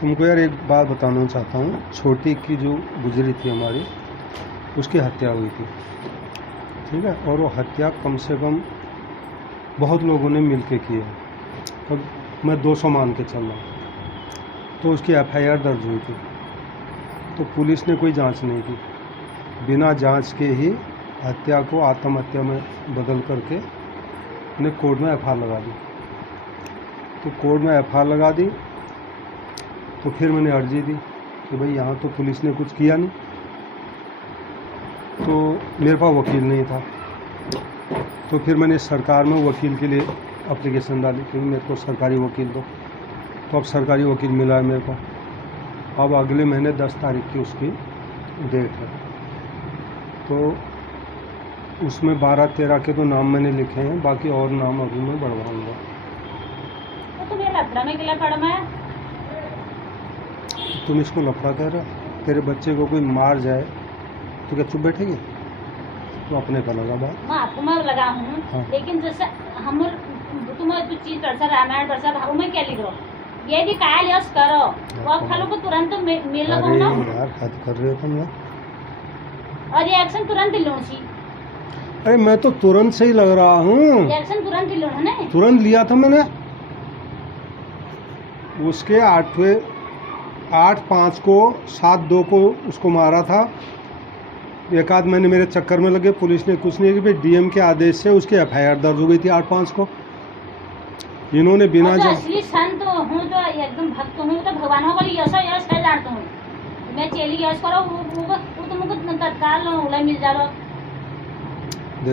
तुमको यार एक बात बताना चाहता हूँ। छोटी की जो गुजरी थी हमारी, उसकी हत्या हुई थी, ठीक है। और वो हत्या कम से कम बहुत लोगों ने मिल के की है, तो मैं 200 मान के चल रहा हूँ। तो उसकी FIR दर्ज हुई थी, तो पुलिस ने कोई जांच नहीं की, बिना जांच के ही हत्या को आत्महत्या में बदल करके ने कोर्ट में FIR लगा दी। तो कोर्ट में FIR लगा दी, तो फिर मैंने अर्जी दी कि भाई यहाँ तो पुलिस ने कुछ किया नहीं। तो मेरे पास वकील नहीं था, तो फिर मैंने सरकार में वकील के लिए एप्लीकेशन डाली कि मेरे को सरकारी वकील दो। तो अब सरकारी वकील मिला है मेरे को। अब अगले महीने 10 तारीख की उसकी डेट है, तो उसमें 12-13 के तो नाम मैंने लिखे हैं, बाकी और नाम अभी मैं बढ़वाऊँगा। तो तुम्हें लफड़ा में गिला पड़ा मैं? तुम इसको लफड़ा कह रहा? तेरे बच्चे को कोई मार जाए तो क्या चुप बैठेगी? तो अपने का लगा बात। मैं आपको मैं लगा हूँ, हाँ। लेकिन जैसे हम तुम्हें तो चीज पर रामायण पर सब मैं क्या लिख रहा हूँ, ये भी कायल यश करो वो फलों को तुरंत मिल लो अरे ना यार हद कर रहे हो तुम यार। और रिएक्शन तुरंत ही लो सी। अरे मैं तो तुरंत से ही लग रहा हूँ, रिएक्शन तुरंत ही लो है ना। तुरंत लिया था मैंने। उसके 8-5 को 7-2 को उसको मारा था। एक आध महीने मेरे चक्कर में लगे, पुलिस ने कुछ नहीं किया। फिर DM के आदेश से उसकी FIR दर्ज हो गई थी 8-5 को। इन्होंने बिना तो असली संत हूँ तो एकदम भक्त हूँ तो भगवान को यश यश है जानता हूँ मैं। चेली यश करो वो तुमको तत्काल उला मिल जा लो,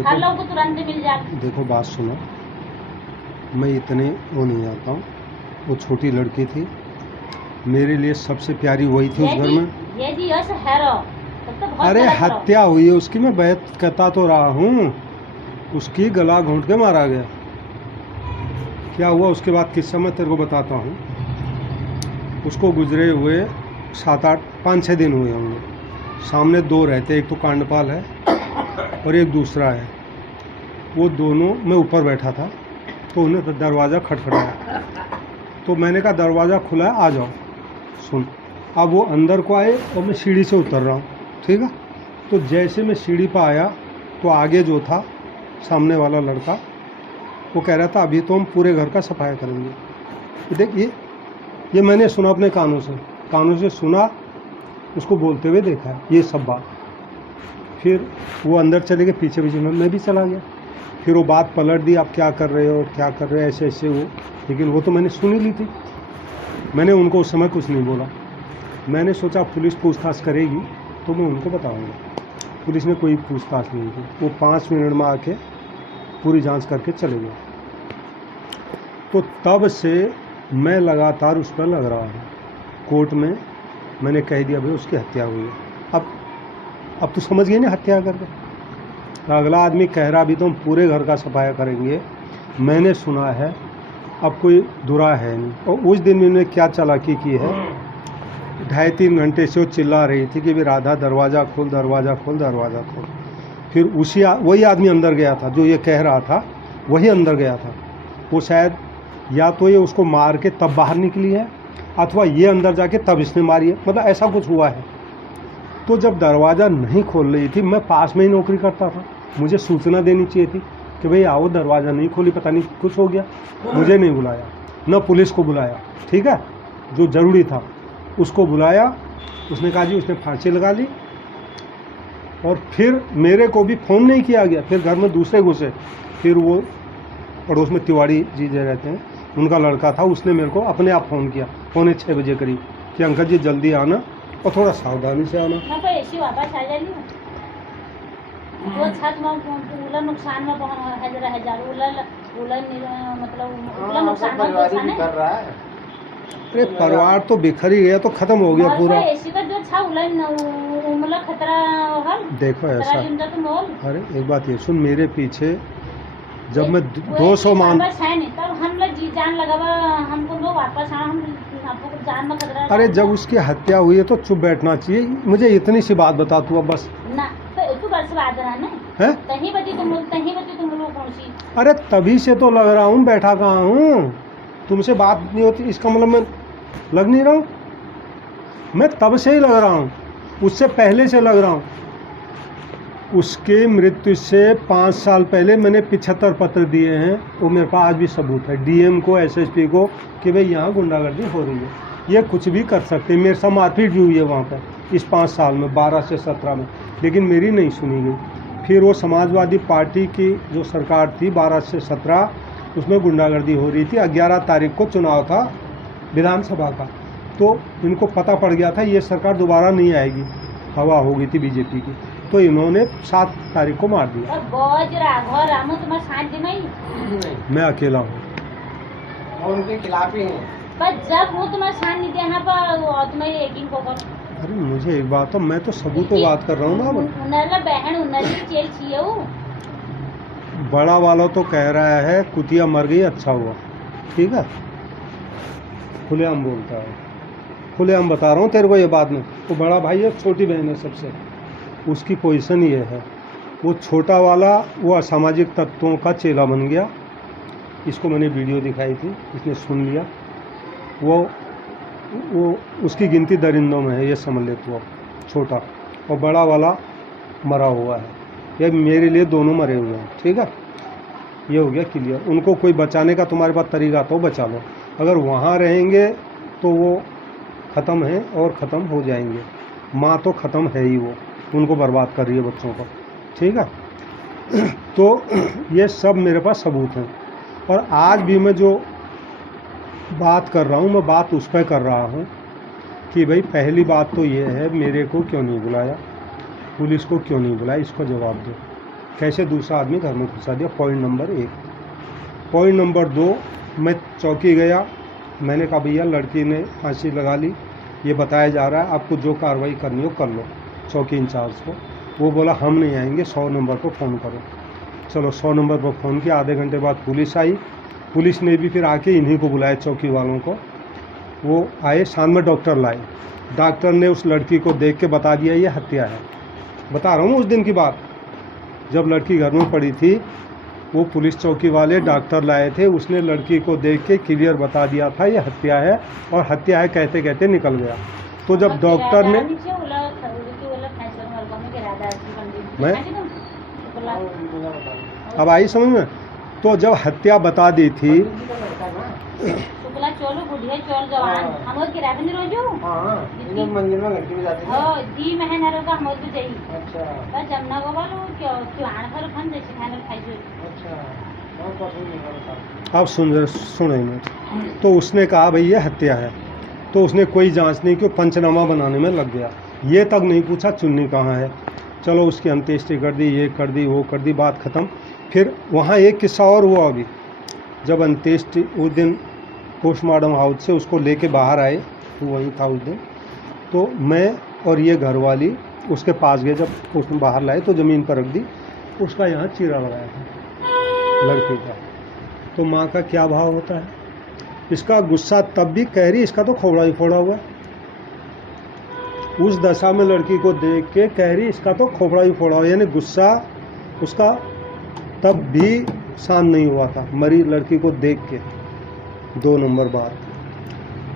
हर लोग को तुरंत मिल जा। देखो बात सुनो, मैं इतने वो नहीं आता हूँ। वो छोटी लड़की थी, मेरे लिए सबसे प्यारी वही थी उस घर में। ये जी यश है रो तो बहुत। अरे हत्या हुई है उसकी, मैं बात कहता तो रहा हूँ। उसकी गला घोंट के मारा गया। क्या हुआ उसके बाद किस्सा मैं तेरे को बताता हूँ। उसको गुजरे हुए 5-6 दिन हुए होंगे। सामने 2 रहते, एक तो कांडपाल है और एक दूसरा है। वो दोनों, मैं ऊपर बैठा था तो उन्हें दरवाज़ा खटखटाया, तो मैंने कहा दरवाज़ा खुला है आ जाओ। सुन, अब वो अंदर को आए और मैं सीढ़ी से उतर रहा हूँ, ठीक है। तो जैसे मैं सीढ़ी पर आया तो आगे जो था सामने वाला लड़का, वो कह रहा था अभी तो हम पूरे घर का सफाई करेंगे। देख ये मैंने सुना अपने कानों से सुना, उसको बोलते हुए देखा है ये सब बात। फिर वो अंदर चले गए, पीछे मैं भी चला गया। फिर वो बात पलट दी, आप क्या कर रहे हो क्या कर रहे हो, ऐसे ऐसे वो। लेकिन वो तो मैंने सुन ही ली थी। मैंने उनको उस समय कुछ नहीं बोला। मैंने सोचा पुलिस पूछताछ करेगी तो मैं उनको बताऊंगा। पुलिस ने कोई पूछताछ नहीं की। वो 5 मिनट में आके पूरी जांच करके चले गए। तो तब से मैं लगातार उस पर लग रहा हूँ। कोर्ट में मैंने कह दिया भाई उसकी हत्या हुई है। अब तो समझ गए ना हत्या करके। तो अगला आदमी कह रहा अभी तो हम पूरे घर का सफाया करेंगे। मैंने सुना है, अब कोई दुरा है नहीं। और उस दिन इन्होंने क्या चालाकी की है, 2.5-3 घंटे से वो चिल्ला रही थी कि भी राधा दरवाज़ा खोल दरवाज़ा खोल दरवाज़ा खोल। फिर वही आदमी अंदर गया था जो ये कह रहा था, वही अंदर गया था। वो शायद या तो ये उसको मार के तब बाहर निकली है, अथवा ये अंदर जाके तब इसने मारी है, मतलब ऐसा कुछ हुआ है। तो जब दरवाज़ा नहीं खोल रही थी, मैं पास में ही नौकरी करता था, मुझे सूचना देनी चाहिए थी कि भाई आओ, दरवाज़ा नहीं खोली, पता नहीं कुछ हो गया। मुझे नहीं बुलाया, न पुलिस को बुलाया, ठीक है। जो ज़रूरी था उसको बुलाया, उसने कहा जी उसने फांसी लगा ली। और फिर मेरे को भी फ़ोन नहीं किया गया। फिर घर में दूसरे घुसे। फिर वो पड़ोस में तिवारी जी जो रहते हैं, उनका लड़का था, उसने मेरे को अपने आप फ़ोन किया 5:45 बजे करीब कि अंकल जी जल्दी आना और थोड़ा सावधानी से आना। मैं तो ऐसी वापस आ जाएगी वो छत में उला नुकसान में रह जा मतलब नुकसान में कर रहा है। अरे परिवार तो बिखर ही गया, तो खत्म हो गया पूरा। ऐसी का जो था उला खतरा हल देखो ऐसा, तो मोल। अरे एक बात ये सुन, मेरे पीछे जब मैं 200 मान, है नहीं तब हम लोग जी जान लगावा हमको लोग वापस आना, हमको जान में खतरा। अरे जब उसकी हत्या हुई है तो चुप बैठना चाहिए। मुझे इतनी सी बात बता तू अब बस ना, तो तू बस बात रहा ना है। तहीं बची तुम लोग कौन सी? अरे तभी से तो लग रहा हूँ, बैठा कहाँ हूँ। तुमसे बात नहीं होती इसका मतलब मैं लग नहीं रहा हूँ। मैं तब से ही लग रहा हूँ, उससे पहले से लग रहा हूँ। उसकी मृत्यु से 5 साल पहले मैंने 75 पत्र दिए हैं, वो मेरे पास आज भी सबूत है, डीएम को, एसएसपी को, कि भाई यहाँ गुंडागर्दी हो रही है, ये कुछ भी कर सकते हैं। मेरे साथ मारपीट भी हुई है वहाँ पर इस 5 साल में, 12 से 17 में, लेकिन मेरी नहीं सुनी गई। फिर वो समाजवादी पार्टी की जो सरकार थी 12 से 17, उसमें गुंडागर्दी हो रही थी। 11 तारीख को चुनाव था विधानसभा का, तो इनको पता पड़ गया था ये सरकार दोबारा नहीं आएगी, हवा हो गई थी बीजेपी की, तो इन्होंने 7 तारीख को मार दिया। मैं अकेला हूँ और उनके खिलाफ ही हैं। पर जब वो तुम्हारे साथ नहीं दिया ना पर तुम्हारी एकिंग को कर। अरे मुझे एक बात, तो मैं तो सबूत पे बात कर रहा हूँ ना। उनला बहन उनली जेल चाहिए वो। बड़ा वाला तो कह रहा है कुतिया मर गई, अच्छा हुआ, ठीक है, खुलेआम बोलता है, खुलेआम बता रहा हूँ तेरे को ये बात में। तो बड़ा भाई है, छोटी बहन है सबसे, उसकी पोजीशन ये है। वो छोटा वाला वो असामाजिक तत्वों का चेला बन गया, इसको मैंने वीडियो दिखाई थी, इसने सुन लिया, वो उसकी गिनती दरिंदों में है, ये समझ ले तो। छोटा और बड़ा वाला मरा हुआ है, ये मेरे लिए दोनों मरे हुए हैं, ठीक है, ये हो गया क्लियर। उनको कोई बचाने का तुम्हारे पास तरीका तो बचा लो, अगर वहाँ रहेंगे तो वो ख़त्म है और ख़त्म हो जाएंगे। माँ तो ख़त्म है ही, वो उनको बर्बाद कर रही है बच्चों को, ठीक है। तो ये सब मेरे पास सबूत हैं, और आज भी मैं जो बात कर रहा हूँ, मैं बात उस पर कर रहा हूँ कि भाई पहली बात तो ये है, मेरे को क्यों नहीं बुलाया, पुलिस को क्यों नहीं बुलाया, इसको जवाब दो। कैसे दूसरा आदमी घर में घुसा दिया, पॉइंट नंबर 1। पॉइंट नंबर 2, मैं चौकी गया, मैंने कहा भैया लड़की ने फांसी लगा ली, ये बताया जा रहा है, आपको जो कार्रवाई करनी हो कर लो, चौकी इंचार्ज को। वो बोला हम नहीं आएंगे, 100 नंबर पर फ़ोन करो। चलो 100 नंबर पर फ़ोन किया, आधे घंटे बाद पुलिस आई, पुलिस ने भी फिर आके इन्हीं को बुलाया, चौकी वालों को। वो आए, साथ में डॉक्टर लाए, डॉक्टर ने उस लड़की को देख के बता दिया ये हत्या है। बता रहा हूँ उस दिन की बात, जब लड़की घर में पड़ी थी, वो पुलिस चौकी वाले डॉक्टर लाए थे, उसने लड़की को देख के क्लियर बता दिया था ये हत्या है, और हत्या है कहते कहते निकल गया। तो जब डॉक्टर ने, मैं अब आई समझ में, तो जब हत्या बता दी थी, चलो बुढ़िया चल जवान हमर के रात में रोजो हां मंदिर में घंटी बजाते हैं। हां दी महीना रोगा हमर भी जाई। अच्छा बस जमना गोवालो क्यों आण भर खान दे खाने खाइजो। अच्छा और पसंद नहीं करता। अब सुनो इन्हें। तो उसने कहा भाई ये हत्या है, तो उसने कोई जांच नहीं की, पंचनामा बनाने में लग गया, ये तक नहीं पूछा चुन्नी कहाँ है। चलो उसकी अंत्येष्टि कर दी, ये कर दी, वो कर दी, बात ख़त्म। फिर वहाँ एक किस्सा और हुआ अभी, जब अंत्येष्टि उस दिन पोस्टमार्टम हाउस से उसको लेके बाहर आए, तो वहीं था उस दिन, तो मैं और ये घरवाली उसके पास गए, जब उसने बाहर लाए तो ज़मीन पर रख दी, उसका यहाँ चीरा लगाया था लड़की का। तो माँ का क्या भाव होता है, इसका गुस्सा तब भी, कह रही इसका तो खोपड़ा ही फोड़ा हुआ है। उस दशा में लड़की को देख के कह रही इसका तो खोपड़ा ही फोड़ा हुआ, यानी गुस्सा उसका तब भी शांत नहीं हुआ था मरी लड़की को देख के। 2 नंबर बात।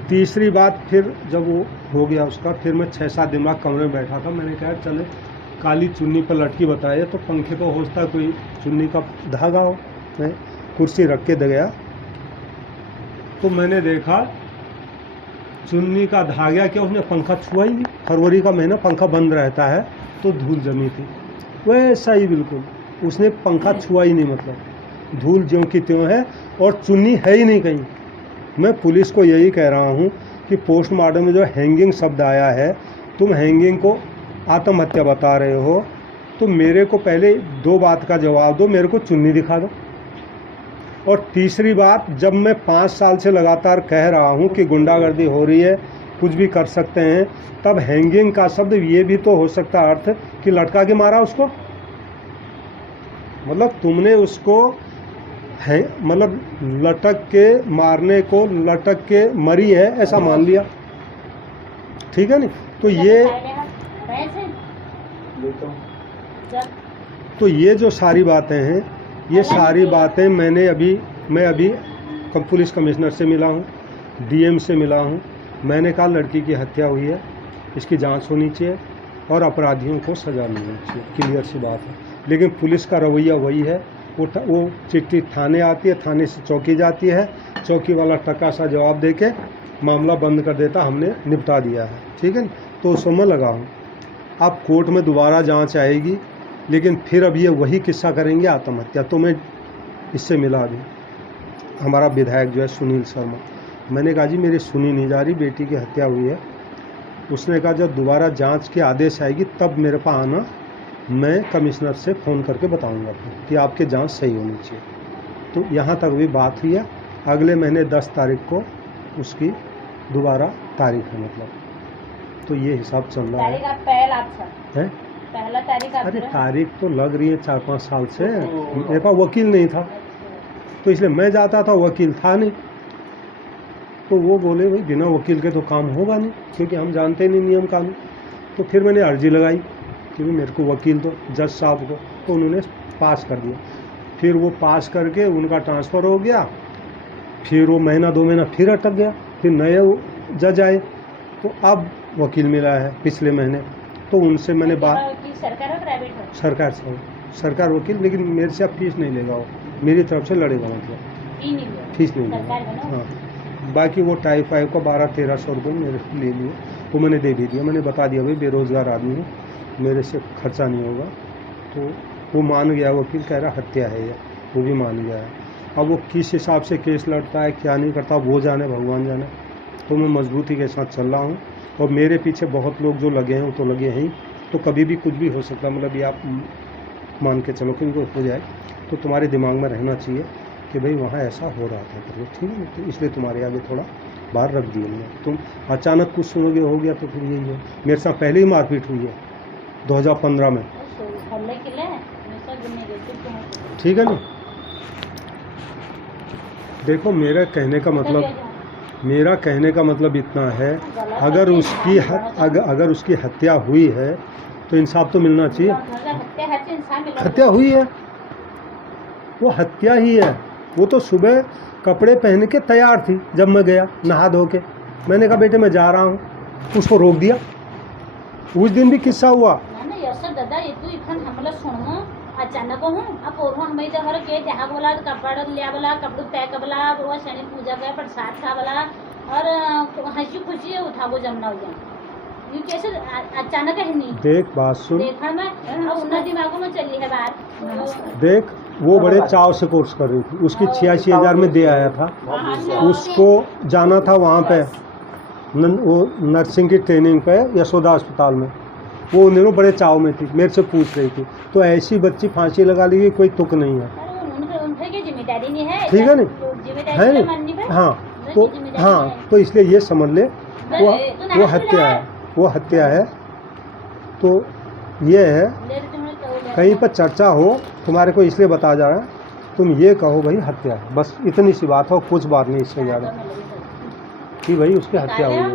तीसरी बात, फिर जब वो हो गया उसका, फिर मैं 6-7 दिन बाद कमरे में बैठा था, मैंने कहा चले काली चुन्नी पर लटकी बताए, तो पंखे पर होता कोई चुन्नी का धागा हो। मैं कुर्सी रख के दे गया, तो मैंने देखा चुन्नी का धागा, क्या उसने पंखा छुआ ही नहीं। फरवरी का महीना पंखा बंद रहता है, तो धूल जमी थी, वैसा ही बिल्कुल उसने पंखा छुआ ही नहीं, मतलब धूल ज्यों की त्यों है, और चुन्नी है ही नहीं कहीं। मैं पुलिस को यही कह रहा हूँ कि पोस्टमार्टम में जो हैंगिंग शब्द आया है, तुम हैंगिंग को आत्महत्या बता रहे हो, तो मेरे को पहले 2 बात का जवाब दो, मेरे को चुन्नी दिखा दो। और तीसरी बात, जब मैं 5 साल से लगातार कह रहा हूँ कि गुंडागर्दी हो रही है, कुछ भी कर सकते हैं, तब हैंगिंग का शब्द ये भी तो हो सकता अर्थ कि लटका के मारा उसको, मतलब तुमने उसको है, मतलब लटक के मारने को लटक के मरी है ऐसा मान लिया, ठीक है नहीं। तो ये जो सारी बातें हैं, ये सारी बातें मैं अभी पुलिस कमिश्नर से मिला हूँ, डीएम से मिला हूँ। मैंने कहा लड़की की हत्या हुई है, इसकी जांच होनी चाहिए और अपराधियों को सज़ा मिलनी चाहिए, क्लियर सी बात है। लेकिन पुलिस का रवैया वही है, वो चिट्ठी थाने आती है, थाने से चौकी जाती है, चौकी वाला टका सा जवाब दे के मामला बंद कर देता, हमने निपटा दिया है, ठीक है ना। तो उस समय लगा हूँ, अब कोर्ट में दोबारा जांच आएगी, लेकिन फिर अब ये वही किस्सा करेंगे आत्महत्या। तो मैं इससे मिला अभी हमारा विधायक जो है सुनील शर्मा, मैंने कहा जी मेरी सुनी नहीं जा रही, बेटी की हत्या हुई है। उसने कहा जब दोबारा जांच के आदेश आएगी तब मेरे पास आना, मैं कमिश्नर से फ़ोन करके बताऊंगा कि आपके जांच सही होनी चाहिए। तो यहाँ तक भी बात हुई है। अगले महीने 10 तारीख को उसकी दोबारा तारीख है, मतलब तो ये हिसाब चल रहा है। पहला तारीख अरे तारीख तो लग रही है 4-5 साल से। मेरे पास वकील नहीं था, तो इसलिए मैं जाता था, वकील था नहीं, तो वो बोले भाई बिना वकील के तो काम होगा नहीं, क्योंकि हम जानते नहीं नियम कानून। तो फिर मैंने अर्जी लगाई कि भाई मेरे को वकील दो जज साहब को, तो उन्होंने पास कर दिया। फिर वो पास करके उनका ट्रांसफ़र हो गया, फिर वो महीना 2 महीना फिर अटक गया, फिर नए जज आए, तो अब वकील मिला है पिछले महीने। तो उनसे मैंने बात, सरकार और प्राइवेट है? सरकार वकील, लेकिन मेरे से अब फीस नहीं लेगा, वो मेरी तरफ से लड़ेगा, मतलब फीस नहीं लेगा। हाँ, बाकी वो टाइप 5 का 1200-1300 रुपये मेरे से ले लिए, वो मैंने दे भी दिया। मैंने बता दिया भाई बेरोज़गार आदमी हूँ, मेरे से खर्चा नहीं होगा। तो वो मान गया, वकील कह रहा हत्या है ये, वो भी मान गया है। अब वो किस हिसाब से केस लड़ता है, क्या नहीं करता, वो जाने, भगवान जाने। तो मैं मजबूती के साथ चल रहा हूँ, और मेरे पीछे बहुत लोग जो लगे हैं वो तो लगे हैं ही, तो कभी भी कुछ भी हो सकता है। मतलब ये आप मान के चलो कि इनको हो जाए, तो तुम्हारे दिमाग में रहना चाहिए कि भाई वहाँ ऐसा हो रहा था करके, ठीक है ना। तो इसलिए तुम्हारे आगे थोड़ा बाहर रख दिए मैंने। तुम अचानक कुछ सुनोगे हो गया तो फिर यही है। मेरे साथ पहले ही मारपीट हुई है 2015 में, ठीक है ना। देखो मेरा कहने का मतलब इतना है, अगर उसकी हत्या हुई है तो इंसाफ तो मिलना चाहिए। हत्या हुई है, वो हत्या ही है। वो तो सुबह कपड़े पहन के तैयार थी जब मैं गया नहा धो के, मैंने कहा बेटे मैं जा रहा हूँ, उसको रोक दिया। उस दिन भी किस्सा हुआ दादा, ये तो इखन हमला सुनो अचानक हूँ अब और हमें तो हर के जहाँ बोला कपड़ा लिया बोला, कपड़ू तय कबला, वो शनि पूजा का प्रसाद खा बोला, और हंसी खुशी उठा वो जमना हो गया। ये कैसे अचानक है? नहीं देख बात सुन, देखा मैं अब उन्ना दिमागों में चली है बात। देख वो बड़े चाव से कोर्स कर रही थी, उसकी 86,000 में दे आया था, उसको जाना था वहाँ पे वो नर्सिंग की ट्रेनिंग पे यशोदा अस्पताल में। वो उन दिनों बड़े चाव में थी, मेरे से पूछ रही थी। तो ऐसी बच्ची फांसी लगा ली, कोई तुक नहीं है, जिम्मेदारी नहीं है, ठीक है नहीं है नहीं। हाँ तो इसलिए ये समझ ले वो हत्या है। तो ये है, कहीं पर चर्चा हो तुम्हारे को इसलिए बताया जा रहा है, तुम ये कहो भाई हत्या है, बस इतनी सी बात हो, कुछ बात नहीं इससे ज़्यादा कि भाई उसकी हत्या हुई है।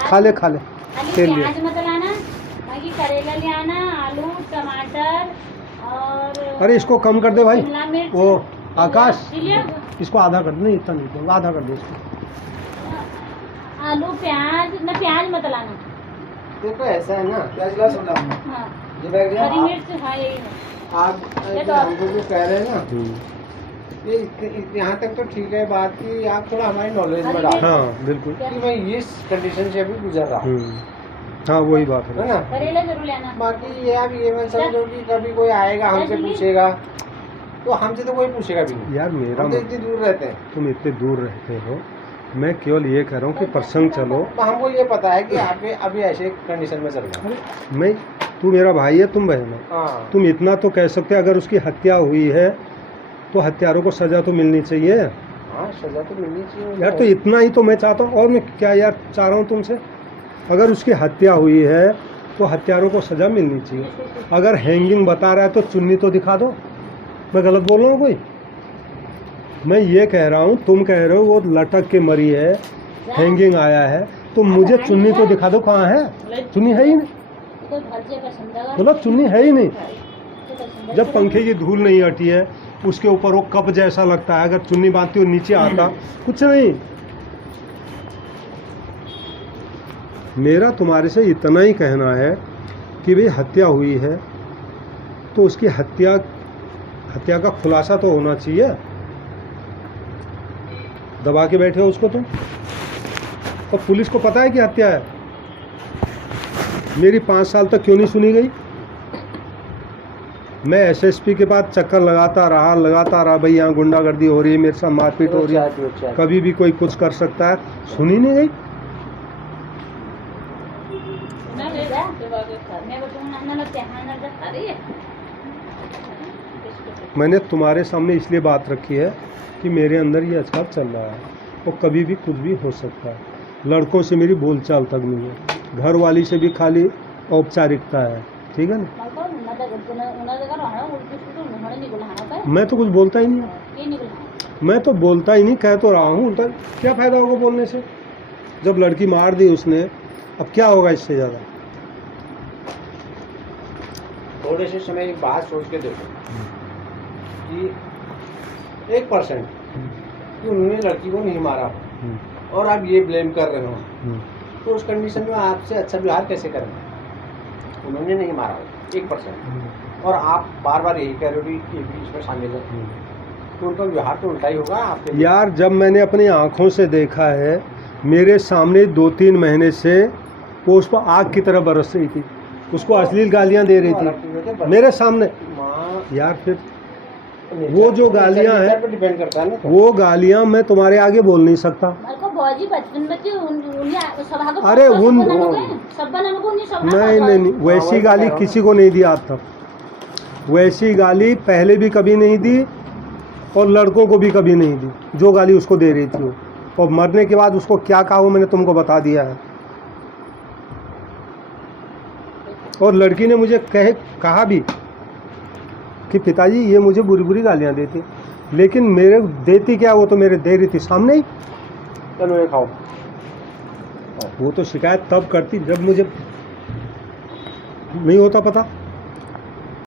खा ले प्याज मत लाना, बाकी करेला ले आना, आलू टमाटर और अरे इसको कम कर दे भाई, शिमला मिर्च, वो आकाश इसको आधा कर दे, नहीं इतना नहीं, आधा कर दे इसको। आलू प्याज ना, प्याज मत लाना। देखो ऐसा है ना, प्याज ला सोना। हाँ, ये बैग लिया हरी मिर्च, हाँ यही है। आप हमको जो कह रहे हैं ना, ये यहाँ तक तो ठीक है बात की, आप थोड़ा हमारी नॉलेज में डालो। हाँ बिल्कुल, कि मैं इस कंडीशन से अभी गुजर रहा हूँ। हाँ वही बात है ना। करेला जरूर लेना। बाकी ये आप ये मैं समझो कि कभी कोई आएगा हमसे पूछेगा, तो हमसे तो कोई पूछेगा भी नहीं यार। मेरा इतनी दूर रहते हैं, तुम इतने दूर रहते हो, मैं केवल ये कह रहा हूँ कि प्रसंग चलो। तो हमको ये पता है कि आप अभी ऐसे कंडीशन में चल रहे हैं। मैं, तू मेरा भाई है, तुम बहन हो, तुम इतना तो कह सकते अगर उसकी हत्या हुई है तो हत्यारों को सजा तो मिलनी चाहिए। हाँ सजा तो मिलनी चाहिए यार। तो इतना ही तो मैं चाहता हूँ, और मैं क्या यार चाह रहा हूँ तुमसे, अगर उसकी हत्या हुई है तो हत्यारों को सजा मिलनी चाहिए। अगर हैंगिंग बता रहा है तो चुन्नी तो दिखा दो। मैं गलत बोल रहा हूँ कोई? मैं ये कह रहा हूँ, तुम कह रहे हो वो लटक के मरी है, हैंगिंग आया है, तो मुझे चुन्नी तो दिखा दो, कहाँ है? चुन्नी है ही नहीं, बोला चुन्नी है ही नहीं। जब पंखे की धूल नहीं हटी है, उसके ऊपर वो कप जैसा लगता है, अगर चुन्नी बांधती हो नीचे आता कुछ नहीं। मेरा तुम्हारे से इतना ही कहना है कि भाई हत्या हुई है तो उसकी हत्या का खुलासा तो होना चाहिए। दबा के बैठे हो उसको तुम, और पुलिस को पता है कि हत्या है। मेरी 5 साल तक क्यों नहीं सुनी गई? मैं एसएसपी के पास चक्कर लगाता रहा भाई यहाँ गुंडागर्दी हो रही है, मेरे साथ मारपीट हो रही है, कभी भी कोई कुछ कर सकता है, सुनी नहीं गई। मैंने तुम्हारे सामने इसलिए बात रखी है कि मेरे अंदर ये अजगर चल रहा है और कभी भी कुछ भी हो सकता है। लड़कों से मेरी बोलचाल तक नहीं है, घर वाली से भी खाली औपचारिकता है, ठीक है ना। मैं तो कुछ बोलता ही नहीं, मैं तो बोलता ही नहीं, कह तो रहा हूँ। उल्टा क्या फायदा होगा बोलने से? जब लड़की मार दी उसने, अब क्या होगा इससे ज़्यादा? थोड़े से समय एक बात सोच के देखो कि 1% कि उन्होंने लड़की को नहीं मारा और आप ये ब्लेम कर रहे हो, तो उस कंडीशन में आपसे अच्छा व्यवहार कैसे करेंगे? उन्होंने नहीं मारा 1% और आप बार बार यही कह रहे हो कि ये भी इसमें शामिल है, तो उनका व्यवहार तो उल्टा ही होगा आपके। यार जब मैंने अपनी आंखों से देखा है, मेरे सामने 2-3 महीने से वो उस पर आग की तरह बरस रही थी, उसको अश्लील गालियां दे रही थी मेरे सामने। यार फिर वो जो गालियां हैं, डिपेंड करता है ना, वो गालियां मैं तुम्हारे आगे बोल नहीं सकता। अरे नहीं, वैसी गाली किसी को नहीं दी आज तक, वैसी गाली पहले भी कभी नहीं दी और लड़कों को भी कभी नहीं दी जो गाली उसको दे रही थी वो। और मरने के बाद उसको क्या कहा वो मैंने तुमको बता दिया है। और लड़की ने मुझे कहा भी कि पिताजी ये मुझे बुरी बुरी गालियां देती, लेकिन मेरे देती क्या, वो तो मेरे दे रही थी सामने ही। चलो ये खाओ। वो तो शिकायत तब करती जब मुझे नहीं होता पता।